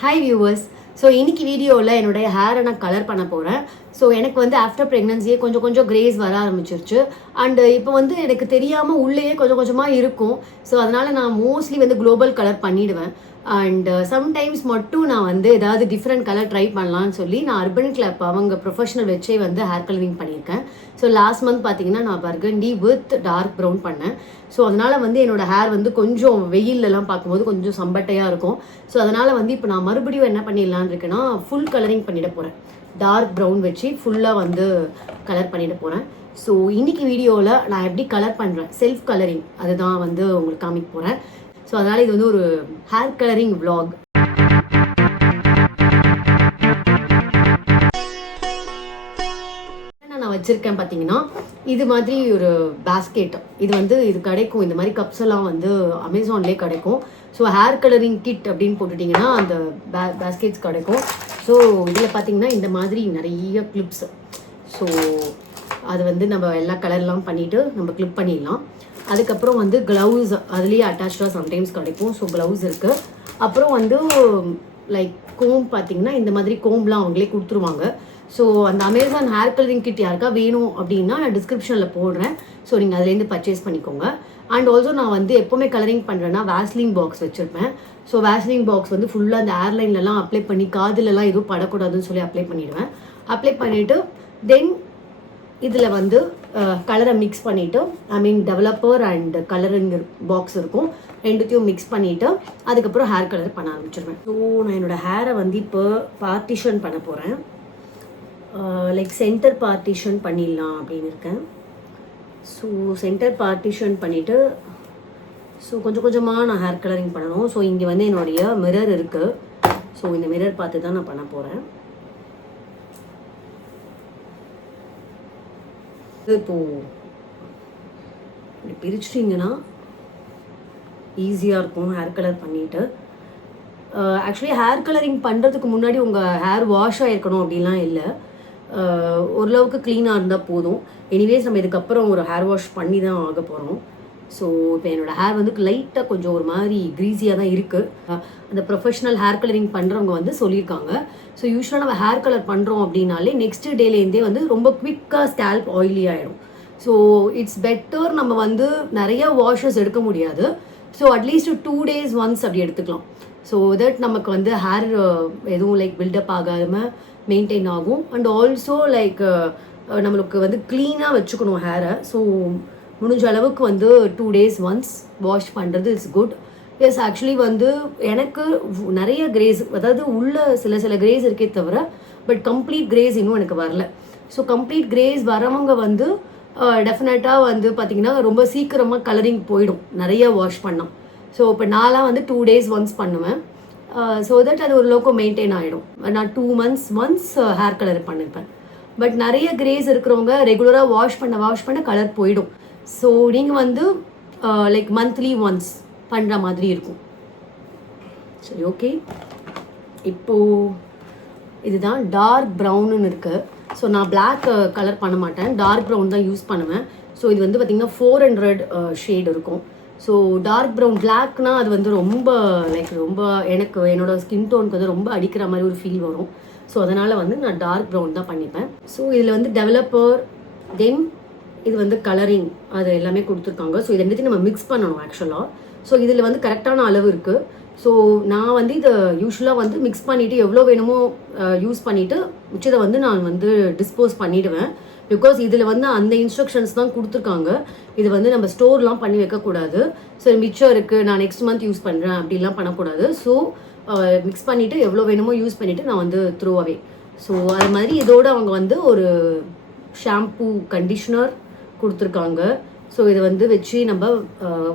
Hi viewers. So இன்னைக்கு வீடியோவில் என்னுடைய ஹேரை நான் கலர் பண்ண போகிறேன். ஸோ எனக்கு வந்து ஆஃப்டர் ப்ரெக்னன்சியே கொஞ்சம் கிரேஸ் வர ஆரம்பிச்சிருச்சு. அண்டு இப்போ வந்து எனக்கு தெரியாமல் உள்ளேயே கொஞ்சமாக இருக்கும். ஸோ அதனால் நான் மோஸ்ட்லி வந்து குளோபல் கலர் பண்ணிவிடுவேன். அண்டு சம்டைம்ஸ் மட்டும் நான் வந்து ஏதாவது டிஃப்ரெண்ட் கலர் ட்ரை பண்ணலான்னு சொல்லி நான் அர்பன் கிளப் அவங்க ப்ரொஃபஷனல் வச்சே வந்து ஹேர் கலரிங் பண்ணியிருக்கேன். ஸோ லாஸ்ட் மந்த் பார்த்தீங்கன்னா நான் பர்கண்டி வித் டார்க் ப்ரௌன் பண்ணேன். ஸோ அதனால் வந்து என்னோடய ஹேர் வந்து கொஞ்சம் வெயிலெலாம் பார்க்கும்போது கொஞ்சம் சம்பட்டையாக இருக்கும். ஸோ அதனால் வந்து இப்போ நான் மறுபடியும் என்ன பண்ணிடலான்னு இருக்கேன்னா ஃபுல் கலரிங் பண்ணிட போகிறேன். டார்க் ப்ரௌன் வச்சு ஃபுல்லாக வந்து கலர் பண்ணிட போகிறேன். ஸோ இன்றைக்கி வீடியோவில் நான் எப்படி கலர் பண்ணுறேன், செல்ஃப் கலரிங் அதுதான் வந்து உங்களுக்கு காமிக்க போகிறேன். ஸோ அதனால் இது வந்து ஒரு ஹேர் கலரிங் விளாக். நான் வச்சுருக்கேன் பார்த்தீங்கன்னா இது மாதிரி ஒரு பேஸ்கெட். இது வந்து இது கிடைக்கும், இந்த மாதிரி கப்ஸ் எல்லாம் வந்து அமேசான்லேயே கிடைக்கும். ஸோ ஹேர் கலரிங் கிட் அப்படின்னு போட்டுட்டிங்கன்னா அந்த பேஸ்கெட்ஸ் கிடைக்கும். ஸோ இதில் பார்த்தீங்கன்னா இந்த மாதிரி நிறைய கிளிப்ஸ். ஸோ அது வந்து நம்ம எல்லா கலர்லாம் பண்ணிவிட்டு நம்ம கிளிப் பண்ணிடலாம். அதுக்கப்புறம் வந்து க்ளவுஸ் அதுலேயே அட்டாச்சாக சம்டைம்ஸ் கிடைக்கும். ஸோ க்ளவுஸ் இருக்குது. அப்புறம் வந்து லைக் கோம் பார்த்தீங்கன்னா இந்த மாதிரி கோம்லாம் அவங்களே கொடுத்துருவாங்க. ஸோ அந்த அமேசான் ஹேர் கலரிங் கிட் யாருக்கா வேணும் அப்படின்னா நான் டிஸ்கிரிப்ஷனில் போடுறேன். ஸோ நீங்கள் அதுலேருந்து பர்ச்சேஸ் பண்ணிக்கோங்க. அண்ட் ஆல்சோ நான் வந்து எப்போவுமே கலரிங் பண்ணுறேன்னா வேஸ்லின் பாக்ஸ் வச்சுருப்பேன். ஸோ வேஸ்லின் பாக்ஸ் வந்து ஃபுல்லாக அந்த ஏர்லைன்லலாம் அப்ளை பண்ணி காதிலலாம் எதுவும் படக்கூடாதுன்னு சொல்லி அப்ளை பண்ணிவிடுவேன். அப்ளை பண்ணிவிட்டு தென் இதில் வந்து கலரை மிக்ஸ் பண்ணிவிட்டு டெவலப்பர் அண்ட் கலரிங் பாக்ஸ் இருக்கும், ரெண்டுத்தையும் மிக்ஸ் பண்ணிவிட்டு அதுக்கப்புறம் ஹேர் கலர் பண்ண ஆரம்பிச்சிடுவேன். ஸோ நான் என்னோடய ஹேரை வந்து இப்போ பார்ட்டிஷன் பண்ண போகிறேன். லைக் சென்டர் பார்ட்டிஷன் பண்ணிடலாம் அப்படின்னு இருக்கேன். ஸோ சென்டர் பார்ட்டிஷன் பண்ணிவிட்டு ஸோ கொஞ்சமாக நான் ஹேர் கலரிங் பண்ணணும். ஸோ இங்கே வந்து என்னுடைய மிரர் இருக்குது. ஸோ இந்த மிரர் பார்த்து தான் நான் பண்ண போகிறேன். இப்போது இப்படி பிரிச்சிட்டிங்கன்னா ஈஸியாக இருக்கும் ஹேர் கலர் பண்ணிவிட்டு. ஆக்சுவலி ஹேர் கலரிங் பண்ணுறதுக்கு முன்னாடி உங்கள் ஹேர் வாஷ் ஆகிருக்கணும் அப்படின்லாம் இல்லை. ஓரளவுக்கு க்ளீனாக இருந்தால் போதும். எனிவேஸ் நம்ம இதுக்கப்புறம் ஒரு ஹேர் வாஷ் பண்ணி தான் ஆக போகிறோம். ஸோ இப்போ என்னோடய ஹேர் வந்து லைட்டாக கொஞ்சம் ஒரு மாதிரி க்ரீஸியாக தான் இருக்குது. அந்த ப்ரொஃபஷ்னல் ஹேர் கலரிங் பண்ணுறவங்க வந்து சொல்லியிருக்காங்க. ஸோ யூஸ்வலாக நம்ம ஹேர் கலர் பண்ணுறோம் அப்படின்னாலே நெக்ஸ்ட் டேலேருந்தே வந்து ரொம்ப குவிக்காக ஸ்கேல்ப் ஆயிலி ஆகிடும். ஸோ இட்ஸ் பெட்டர் நம்ம வந்து நிறைய வாஷஸ் எடுக்க முடியாது. ஸோ அட்லீஸ்ட் 2 days ஒன்ஸ் அப்படி எடுத்துக்கலாம். ஸோ தட் நமக்கு வந்து ஹேர் எதுவும் லைக் பில்டப் ஆகாமல் மெயின்டைன் ஆகும். அண்ட் ஆல்சோ லைக் நம்மளுக்கு வந்து க்ளீனாக வச்சுக்கணும் ஹேரை. ஸோ முடிஞ்ச அளவுக்கு வந்து 2 days ஒன்ஸ் வாஷ் பண்ணுறது இட்ஸ் குட். எஸ் ஆக்சுவலி வந்து எனக்கு நிறைய கிரேஸ், அதாவது உள்ள சில கிரேஸ் இருக்கே தவிர பட் கம்ப்ளீட் கிரேஸ் இன்னும் எனக்கு வரல. ஸோ கம்ப்ளீட் கிரேஸ் வரவங்க வந்து டெஃபினட்டாக வந்து பார்த்திங்கன்னா ரொம்ப சீக்கிரமாக கலரிங் போயிடும் நிறைய வாஷ் பண்ணோம். ஸோ இப்போ நான்லாம் வந்து 2 days ஒன்ஸ் பண்ணுவேன். ஸோ தட் அது ஓரளவுக்கு மெயின்டைன் ஆகிடும். நான் 2 months ஒன்ஸ் ஹேர் கலர் பண்ணிப்பேன். பட் நிறைய கிரேஸ் இருக்கிறவங்க ரெகுலராக வாஷ் பண்ண கலர் போயிடும். ஸோ நீங்கள் வந்து லைக் மந்த்லி ஒன்ஸ் பண்ணுற மாதிரி இருக்கும். சரி, ஓகே. இப்போது இதுதான் டார்க் ப்ரௌனுன்னு இருக்குது. ஸோ நான் பிளாக் கலர் பண்ண மாட்டேன், டார்க் ப்ரௌன் தான் யூஸ் பண்ணுவேன். ஸோ இது வந்து பார்த்திங்கன்னா 400 ஷேட் இருக்கும். ஸோ டார்க் ப்ரௌன் பிளாக்னா அது வந்து ரொம்ப லைக் ரொம்ப எனக்கு என்னோடய ஸ்கின் டோனுக்கு வந்து ரொம்ப அடிக்கிற மாதிரி ஒரு ஃபீல் வரும். ஸோ அதனால் வந்து நான் டார்க் ப்ரௌன் தான் பண்ணிப்பேன். ஸோ இதில் வந்து டெவலப்பர் தென் இது வந்து கலரிங் அது எல்லாமே கொடுத்துருக்காங்க. ஸோ இது ரெண்டுத்தையும் நம்ம மிக்ஸ் பண்ணணும் ஆக்சுவலாக. ஸோ இதில் வந்து கரெக்டான அளவு இருக்குது. ஸோ நான் வந்து இதை யூஸ்வலாக வந்து மிக்ஸ் பண்ணிவிட்டு எவ்வளோ வேணுமோ யூஸ் பண்ணிவிட்டு மிச்சதை வந்து நான் வந்து டிஸ்போஸ் பண்ணிவிடுவேன். பிகாஸ் இதில் வந்து அந்த இன்ஸ்ட்ரக்ஷன்ஸ் தான் கொடுத்துருக்காங்க. இது வந்து நம்ம ஸ்டோர்லாம் பண்ணி வைக்கக்கூடாது. ஸோ மிச்சம் இருக்குது நான் நெக்ஸ்ட் மந்த் யூஸ் பண்ணுறேன் அப்படிலாம் பண்ணக்கூடாது. ஸோ மிக்ஸ் பண்ணிவிட்டு எவ்வளோ வேணுமோ யூஸ் பண்ணிவிட்டு நான் வந்து த்ரோ அவே. ஸோ அது மாதிரி இதோடு அவங்க வந்து ஒரு ஷாம்பூ கண்டிஷ்னர் கொடுத்துருக்காங்க. ஸோ இதை வந்து வச்சு நம்ம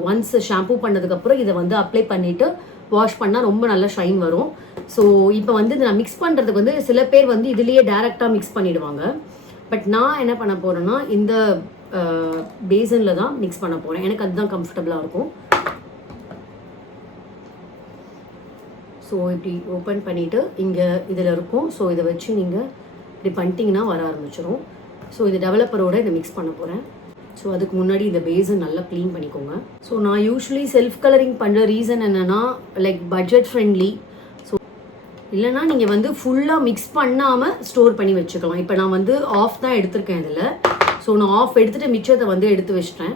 ஒன்ஸ் ஷாம்பூ பண்ணதுக்கப்புறம் இதை வந்து அப்ளை பண்ணிவிட்டு வாஷ் பண்ணால் ரொம்ப நல்லா ஷைன் வரும். ஸோ இப்போ வந்து நான் மிக்ஸ் பண்ணுறதுக்கு வந்து சில பேர் வந்து இதுலேயே டேரெக்டாக மிக்ஸ் பண்ணிவிடுவாங்க. பட் நான் என்ன பண்ண போகிறேன்னா இந்த பேசனில் தான் மிக்ஸ் பண்ண போகிறேன். எனக்கு அதுதான் கம்ஃபர்டபுளாக இருக்கும். ஸோ இப்படி ஓப்பன் பண்ணிவிட்டு இங்கே இதில் இருக்கும். ஸோ இதை வச்சு நீங்கள் இப்படி பண்ணிட்டீங்கன்னா வர ஆரம்பிச்சிடும். ஸோ இது டெவலப்பரோடு இதை மிக்ஸ் பண்ண போகிறேன். ஸோ அதுக்கு முன்னாடி இந்த பேஸை நல்லா க்ளீன் பண்ணிக்கோங்க. ஸோ நான் யூஸ்வலி செல்ஃப் கலரிங் பண்ணுற ரீசன் என்னென்னா லைக் பட்ஜெட் ஃப்ரெண்ட்லி. ஸோ இல்லைனா நீங்கள் வந்து ஃபுல்லாக மிக்ஸ் பண்ணாமல் ஸ்டோர் பண்ணி வச்சுக்கலாம். இப்போ நான் வந்து ஆஃப் தான் எடுத்திருக்கேன் இதில். ஸோ நான் ஆஃப் எடுத்துகிட்டு மிச்சத்தை வந்து எடுத்து வச்சிட்டேன்.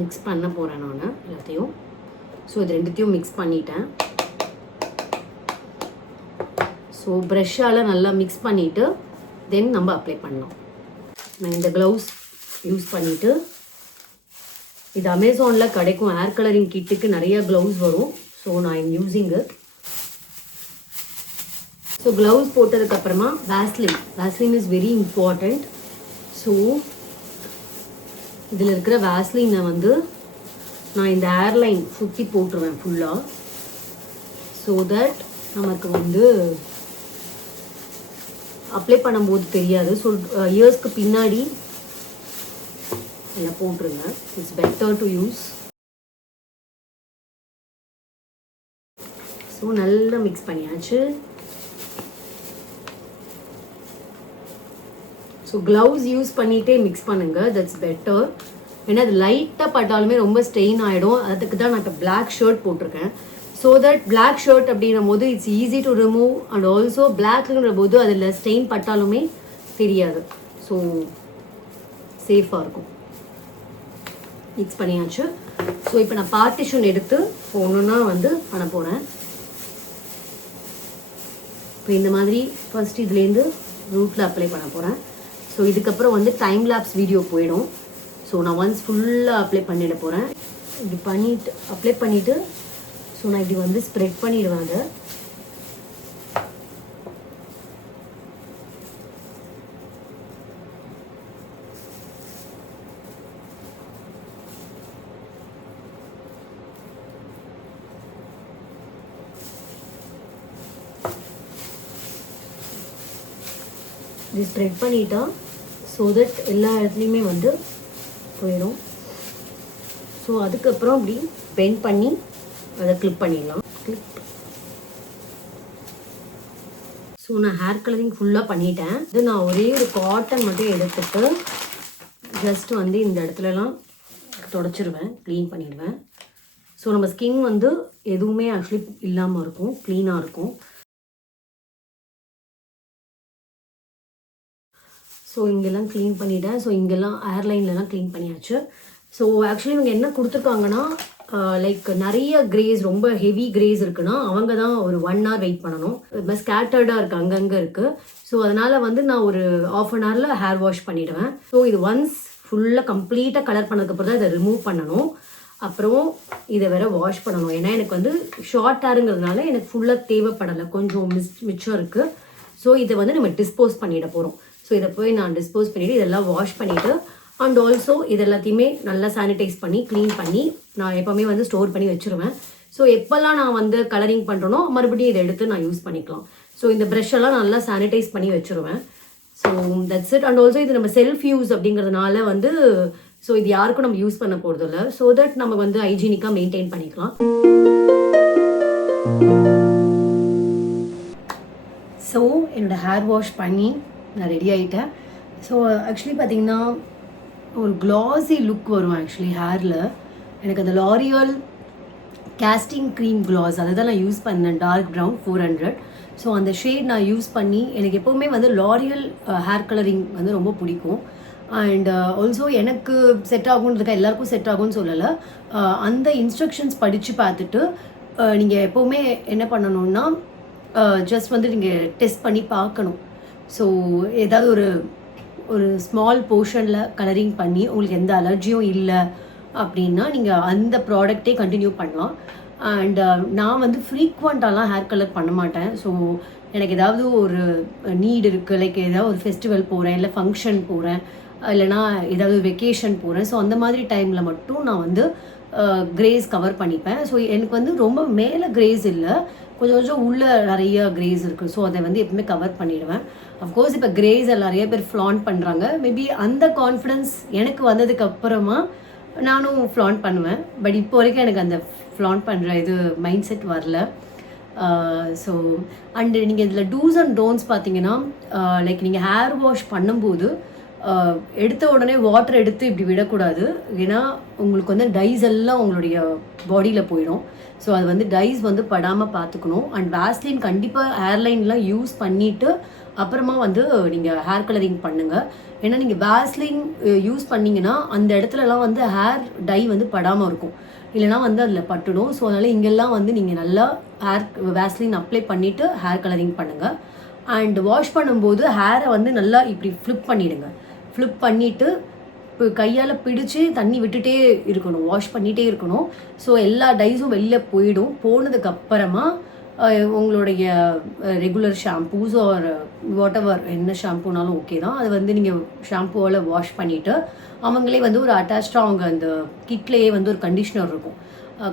மிக்ஸ் பண்ண போகிறேன் நான் எல்லாத்தையும். ஸோ இது ரெண்டுத்தையும் மிக்ஸ் பண்ணிட்டேன். ஸோ ப்ரஷ்ஷால் நல்லா மிக்ஸ் பண்ணிவிட்டு தென் நம்ம அப்ளை பண்ணலாம். நான் இந்த க்ளவுஸ் யூஸ் பண்ணிவிட்டு, இது அமேசானில் கிடைக்கும் ஹேர் கலரிங் கிட்டுக்கு நிறைய க்ளவுஸ் வரும். ஸோ நான் I'm using it. So gloves போட்டதுக்கப்புறமா Vaseline is very important. So இதில் இருக்கிற வேஸ்லினை வந்து நான் இந்த ஏர்லைன் சுற்றி போட்டுருவேன் ஃபுல்லாக. ஸோ தட் நமக்கு வந்து அப்ளை பண்ணும்போது தெரியாது. ஸோ இயர்ஸ்க்கு பின்னாடி எல்லாம் போட்டுருங்க. It's better to use. So நல்லா மிக்ஸ் பண்ணியாச்சு. ஸோ க்ளவுஸ் யூஸ் பண்ணிகிட்டே மிக்ஸ் பண்ணுங்கள், தட்ஸ் பெட்டர். ஏன்னா அது லைட்டாக பட்டாலுமே ரொம்ப ஸ்டெயின் ஆகிடும். அதுக்கு தான் நான் இப்போ பிளாக் ஷர்ட் போட்டிருக்கேன். ஸோ தட் பிளாக் ஷர்ட் அப்படின்னும் போது it's easy to remove and also பிளாக்ங்கிற போது அதில் ஸ்டெயின் பட்டாலுமே தெரியாது. ஸோ சேஃபாக இருக்கும். மிக்ஸ் பண்ணியாச்சு. ஸோ இப்போ நான் பார்ட்டிஷன் எடுத்து ஒன்றுன்னா வந்து பண்ண போகிறேன். இப்போ இந்த மாதிரி ஃபர்ஸ்ட் இதுலேருந்து ரூட்டில் அப்ளை பண்ண போகிறேன். ஸோ இதுக்கப்புறம் வந்து டைம் லேப்ஸ் வீடியோ போயிடும். ஸோ நான் ஒன்ஸ் ஃபுல்லாக அப்ளை பண்ணிட போகிறேன். இப்படி பண்ணிட்டு அப்ளை பண்ணிவிட்டு ஸோ நான் இப்படி வந்து ஸ்ப்ரெட் பண்ணிடுவேன் அதை. இது ஸ்ப்ரெட் பண்ணிட்டா ஸோ தட் எல்லா இடத்துலையுமே வந்து போயிடும். ஸோ அதுக்கப்புறம் அப்படி பெண்ட் பண்ணி அதை கிளிப் பண்ணிடலாம். ஸோ நான் ஹேர் கலரிங் ஃபுல்லாக பண்ணிட்டேன். இது நான் ஒரே ஒரு காட்டன் மட்டும் எடுத்துட்டு ஜஸ்ட் வந்து இந்த இடத்துலலாம் தொடச்சிருவேன், க்ளீன் பண்ணிடுவேன். ஸோ நம்ம ஸ்கின் வந்து எதுவுமே ஆக்சுவலி இல்லாமல் இருக்கும், க்ளீனாக இருக்கும். ஸோ இங்கெல்லாம் க்ளீன் பண்ணிட்டேன். ஸோ இங்கெல்லாம் ஏர்லைன்லலாம் க்ளீன் பண்ணியாச்சு. ஸோ ஆக்சுவலி இவங்க என்ன கொடுத்துருக்காங்கன்னா லைக் நிறைய கிரேஸ், ரொம்ப ஹெவி கிரேஸ் இருக்குன்னா அவங்க தான் ஒரு 1 hour வெயிட் பண்ணணும். இது ஸ்கேட்டர்டாக இருக்குது, அங்கங்கே இருக்குது. ஸோ அதனால் வந்து நான் ஒரு 1/2 hourல ஹேர் வாஷ் பண்ணிவிடுவேன். ஸோ இது ஒன்ஸ் ஃபுல்லாக கம்ப்ளீட்டாக கலர் பண்ணதுக்கப்புறம் தான் இதை ரிமூவ் பண்ணணும். அப்புறம் இதை வேற வாஷ் பண்ணணும். ஏன்னா எனக்கு வந்து ஷார்ட் ஹேருங்கிறதுனால எனக்கு ஃபுல்லாக தேவைப்படலை, கொஞ்சம் மிச்சம் இருக்குது. ஸோ இதை வந்து நம்ம டிஸ்போஸ் பண்ணிட போகிறோம். ஸோ இதை போய் நான் டிஸ்போஸ் பண்ணிவிட்டு இதெல்லாம் வாஷ் பண்ணிவிட்டு அண்ட் ஆல்சோ இது எல்லாத்தையுமே நல்லா சானிடைஸ் பண்ணி க்ளீன் பண்ணி நான் எப்போவுமே வந்து ஸ்டோர் பண்ணி வச்சுருவேன். ஸோ எப்போல்லாம் நான் வந்து கலரிங் பண்ணுறனோ மறுபடியும் இதை எடுத்து நான் யூஸ் பண்ணிக்கலாம். ஸோ இந்த ப்ரஷ்ஷெல்லாம் நல்லா சானிடைஸ் பண்ணி வச்சுருவேன். So that's it. And also இது நம்ம செல்ஃப் யூஸ் அப்படிங்கிறதுனால வந்து ஸோ இது யாருக்கும் நம்ம யூஸ் பண்ண போகிறது இல்லை. ஸோ தட் நம்ம வந்து ஹைஜீனிக்காக மெயின்டைன் பண்ணிக்கலாம். ஸோ என்னோடய ஹேர் வாஷ் பண்ணி நான் ரெடி ஆகிட்டேன். ஸோ ஆக்சுவலி பார்த்திங்கன்னா ஒரு க்ளாஸி லுக் வரும் ஆக்சுவலி ஹேரில். எனக்கு அந்த லாரியல் கேஸ்டிங் க்ரீம் க்ளாஸ் அதை தான் நான் யூஸ் பண்ணேன், டார்க் ப்ரௌன் 400. ஸோ அந்த ஷேட் நான் யூஸ் பண்ணி எனக்கு எப்போவுமே வந்து லாரியல் ஹேர் கலரிங் வந்து ரொம்ப பிடிக்கும். அண்ட் ஆல்சோ எனக்கு செட் ஆகுன்றதுக்காக எல்லாருக்கும் செட் ஆகும்னு சொல்லலை. அந்த இன்ஸ்ட்ரக்ஷன்ஸ் படித்து பார்த்துட்டு நீங்கள் எப்போவுமே என்ன பண்ணணுன்னா ஜஸ்ட் வந்து நீங்கள் டெஸ்ட் பண்ணி பார்க்கணும். ஸோ ஏதாவது ஒரு ஸ்மால் போர்ஷனில் கலரிங் பண்ணி உங்களுக்கு எந்த அலர்ஜியும் இல்லை அப்படின்னா நீங்கள் அந்த ப்ராடக்டே கண்டினியூ பண்ணலாம். அண்ட் நான் வந்து ஃப்ரீக்வெண்ட்டாலாம் ஹேர் கலர் பண்ண மாட்டேன். ஸோ எனக்கு ஏதாவது ஒரு நீட் இருக்குது, லைக் ஏதாவது ஒரு ஃபெஸ்டிவல் போகிறேன், இல்லை ஃபங்க்ஷன் போகிறேன், இல்லைனா ஏதாவது வெக்கேஷன் போகிறேன். ஸோ அந்த மாதிரி டைமில் மட்டும் நான் வந்து கிரேஸ் கவர் பண்ணிப்பேன். ஸோ எனக்கு வந்து ரொம்ப மேலே கிரேஸ் இல்லை, கொஞ்சம் கொஞ்சம் உள்ளே நிறைய கிரேஸ் இருக்குது. ஸோ அதை வந்து எப்பவுமே கவர் பண்ணிவிடுவேன். அஃப்கோர்ஸ் இப்போ கிரேஸை நிறைய பேர் ஃப்ளாண்ட் பண்ணுறாங்க. மேபி அந்த கான்ஃபிடென்ஸ் எனக்கு வந்ததுக்கு அப்புறமா நானும் ஃப்ளாண்ட் பண்ணுவேன். பட் இப்போ வரைக்கும் எனக்கு அந்த ஃப்ளாண்ட் பண்ணுற இது மைண்ட் செட் வரல. ஸோ அண்டு நீங்கள் இதில் டூஸ் அண்ட் டோன்ட்ஸ் பார்த்தீங்கன்னா லைக் நீங்கள் ஹேர் வாஷ் பண்ணும்போது எடுத்த உடனே வாட்டர் எடுத்து இப்படி விடக்கூடாது. ஏன்னா உங்களுக்கு வந்து டைஸ் எல்லாம் உங்களுடைய பாடியில் போயிடும். ஸோ அது வந்து டைஸ் வந்து படாமல் பார்த்துக்கணும். அண்ட் வேஸ்லின் கண்டிப்பாக ஹேர்லைன்லாம் யூஸ் பண்ணிவிட்டு அப்புறமா வந்து நீங்கள் ஹேர் கலரிங் பண்ணுங்கள். ஏன்னா நீங்கள் வேஸ்லின் யூஸ் பண்ணிங்கன்னா அந்த இடத்துலலாம் வந்து ஹேர் டை வந்து படாமல் இருக்கும், இல்லைனா வந்து அதில் பட்டுடும். ஸோ அதனால் இங்கெல்லாம் வந்து நீங்கள் நல்லா வேஸ்லின் அப்ளை பண்ணிவிட்டு ஹேர் கலரிங் பண்ணுங்கள். அண்ட் வாஷ் பண்ணும்போது ஹேரை வந்து நல்லா இப்படி ஃப்ளிப் பண்ணிவிடுங்க. ஃப்ளிப் பண்ணிவிட்டு இப்போ கையால் பிடிச்சி தண்ணி விட்டுட்டே இருக்கணும், வாஷ் பண்ணிகிட்டே இருக்கணும். ஸோ எல்லா டைஸும் வெளில போயிடும். போனதுக்கப்புறமா உங்களுடைய regular shampoos R what ever என்ன ஷாம்பூனாலும் ஓகே தான், அது வந்து நீங்கள் ஷாம்பூவால் வாஷ் பண்ணிவிட்டு அவங்களே வந்து ஒரு அட்டாச்சாக அவங்க அந்த கிட்லேயே வந்து ஒரு கண்டிஷ்னர் இருக்கும்,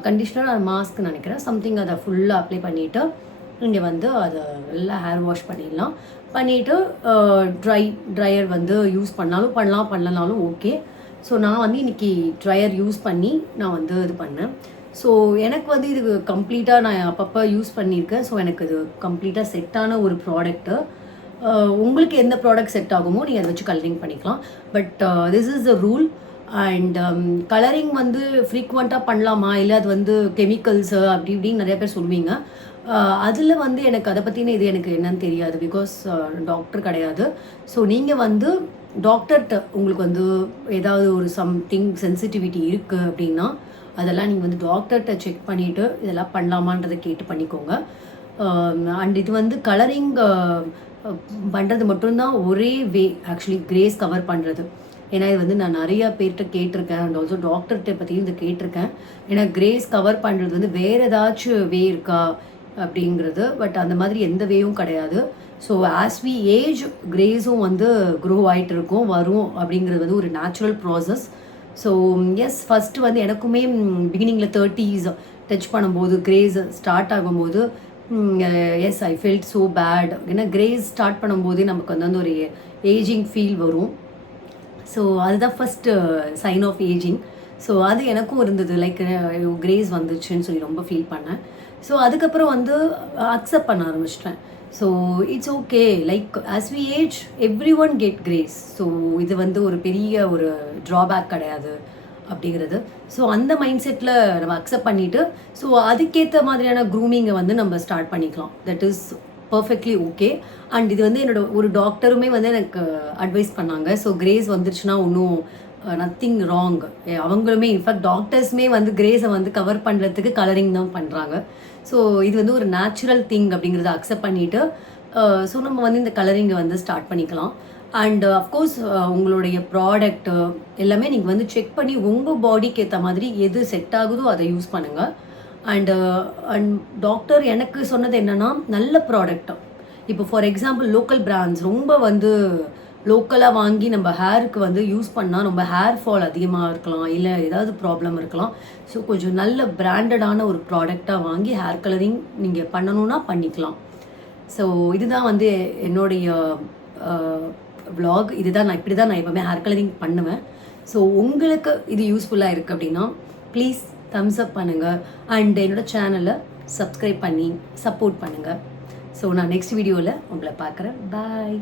கண்டிஷ்னர் அது மாஸ்க் நினைக்கிறேன் சம்திங், அதை ஃபுல்லாக அப்ளை பண்ணிவிட்டு நீங்கள் வந்து அதை நல்லா ஹேர் வாஷ் பண்ணிடலாம். பண்ணிவிட்டு ட்ரையர் வந்து யூஸ் பண்ணலனாலும் ஓகே. ஸோ நான் வந்து இன்றைக்கி ட்ரையர் யூஸ் பண்ணி நான் வந்து இது பண்ணேன். ஸோ எனக்கு வந்து இது கம்ப்ளீட்டாக நான் அப்பப்போ யூஸ் பண்ணியிருக்கேன். ஸோ எனக்கு இது கம்ப்ளீட்டாக செட்டான ஒரு ப்ராடக்ட்டு. உங்களுக்கு எந்த ப்ராடக்ட் செட் ஆகுமோ நீங்கள் அதை வச்சு கலரிங் பண்ணிக்கலாம். But this is the rule. And colouring வந்து ஃப்ரீக்வெண்ட்டாக பண்ணலாமா, இல்லை அது வந்து கெமிக்கல்ஸு அப்படி இப்படின்னு நிறைய பேர் சொல்லுவீங்க. அதில் வந்து எனக்கு அதை பற்றின இது எனக்கு என்னன்னு தெரியாது, பிகாஸ் டாக்டர் கிடையாது. ஸோ நீங்கள் வந்து டாக்டர்கிட்ட உங்களுக்கு வந்து ஏதாவது ஒரு சம்திங் சென்சிட்டிவிட்டி இருக்குது அப்படின்னா அதெல்லாம் நீங்கள் வந்து டாக்டர்கிட்ட செக் பண்ணிவிட்டு இதெல்லாம் பண்ணலாமான்றதை கேட்டு பண்ணிக்கோங்க. அண்ட் இது வந்து கலரிங் பண்ணுறது மட்டும்தான் ஒரே வே ஆக்சுவலி கிரேஸ் கவர் பண்ணுறது. ஏன்னா இது வந்து நான் நிறையா பேர்கிட்ட கேட்டிருக்கேன். அண்ட் ஆல்சோ டாக்டர்கிட்ட பற்றியும் இதை கேட்டிருக்கேன். ஏன்னா கிரேஸ் கவர் பண்ணுறது வந்து வேறு ஏதாச்சும் வே இருக்கா அப்படிங்கிறது. பட் அந்த மாதிரி எந்த வேவும் கிடையாது. ஸோ ஆஸ் வி ஏஜ் கிரேஸும் வந்து க்ரோ ஆகிட்டு இருக்கும், வரும் அப்படிங்கிறது வந்து ஒரு natural process. So yes, first வந்து எனக்குமே பிகினிங்கில் 30s டச் பண்ணும்போது கிரேஸ் ஸ்டார்ட் ஆகும்போது yes I felt so bad. ஏன்னா கிரேஸ் ஸ்டார்ட் பண்ணும்போதே நமக்கு வந்து ஒரு ஏஜிங் ஃபீல் வரும். ஸோ அதுதான் first sign of ageing. So அது எனக்கும் இருந்தது, லைக் கிரேஸ் வந்துச்சுன்னு சொல்லி ரொம்ப ஃபீல் பண்ணேன். ஸோ அதுக்கப்புறம் வந்து அக்செப்ட் பண்ண ஆரம்பிச்சிட்டேன். So it's okay, like as we age everyone get greys. So இது வந்து ஒரு பெரிய ஒரு ட்ராபேக் கிடையாது அப்படிங்கிறது. ஸோ அந்த மைண்ட் செட்டில் நம்ம அக்செப்ட் பண்ணிவிட்டு ஸோ அதுக்கேற்ற மாதிரியான க்ரூமிங்கை வந்து நம்ம ஸ்டார்ட் பண்ணிக்கலாம். That is perfectly okay. And இது வந்து என்னோட ஒரு டாக்டருமே வந்து எனக்கு அட்வைஸ் பண்ணாங்க. ஸோ கிரேஸ் வந்துருச்சுன்னா ஒன்றும் நத்திங் ராங். அவங்களுமே இன்ஃபேக்ட் டாக்டர்ஸுமே வந்து கிரேஸை வந்து கவர் பண்ணுறதுக்கு கலரிங் தான் பண்ணுறாங்க. ஸோ இது வந்து ஒரு நேச்சுரல் திங் அப்படிங்கிறத அக்செப்ட் பண்ணிவிட்டு ஸோ நம்ம வந்து இந்த கலரிங்கை வந்து ஸ்டார்ட் பண்ணிக்கலாம். அண்ட் அஃப்கோர்ஸ் உங்களுடைய ப்ராடக்ட்டு எல்லாமே நீங்கள் வந்து செக் பண்ணி உங்கள் பாடிக்கு ஏற்ற மாதிரி எது செட் ஆகுதோ அதை யூஸ் பண்ணுங்கள். அண்ட் டாக்டர் எனக்கு சொன்னது என்னென்னா, நல்ல ப்ராடக்ட் இப்போ ஃபார் எக்ஸாம்பிள் லோக்கல் பிராண்ட்ஸ் ரொம்ப வந்து லோக்கலாக வாங்கி நம்ம ஹேருக்கு வந்து யூஸ் பண்ணால் ரொம்ப ஹேர் ஃபால் அதிகமாக இருக்கலாம், இல்லை ஏதாவது ப்ராப்ளம் இருக்கலாம். ஸோ கொஞ்சம் நல்ல பிராண்டடான ஒரு ப்ராடக்டாக வாங்கி ஹேர் கலரிங் நீங்கள் பண்ணணுன்னா பண்ணிக்கலாம். ஸோ இதுதான் வந்து என்னுடைய vlog. இதுதான் நான் இப்படி தான் நான் எப்போவுமே ஹேர் கலரிங் பண்ணுவேன். ஸோ உங்களுக்கு இது யூஸ்ஃபுல்லாக இருக்குது அப்படின்னா ப்ளீஸ் தம்ஸ் அப் பண்ணுங்கள். அண்ட் என்னோடய சேனலை சப்ஸ்கிரைப் பண்ணி சப்போர்ட் பண்ணுங்கள். ஸோ நான் நெக்ஸ்ட் வீடியோவில் உங்களை பார்க்குறேன். பாய்.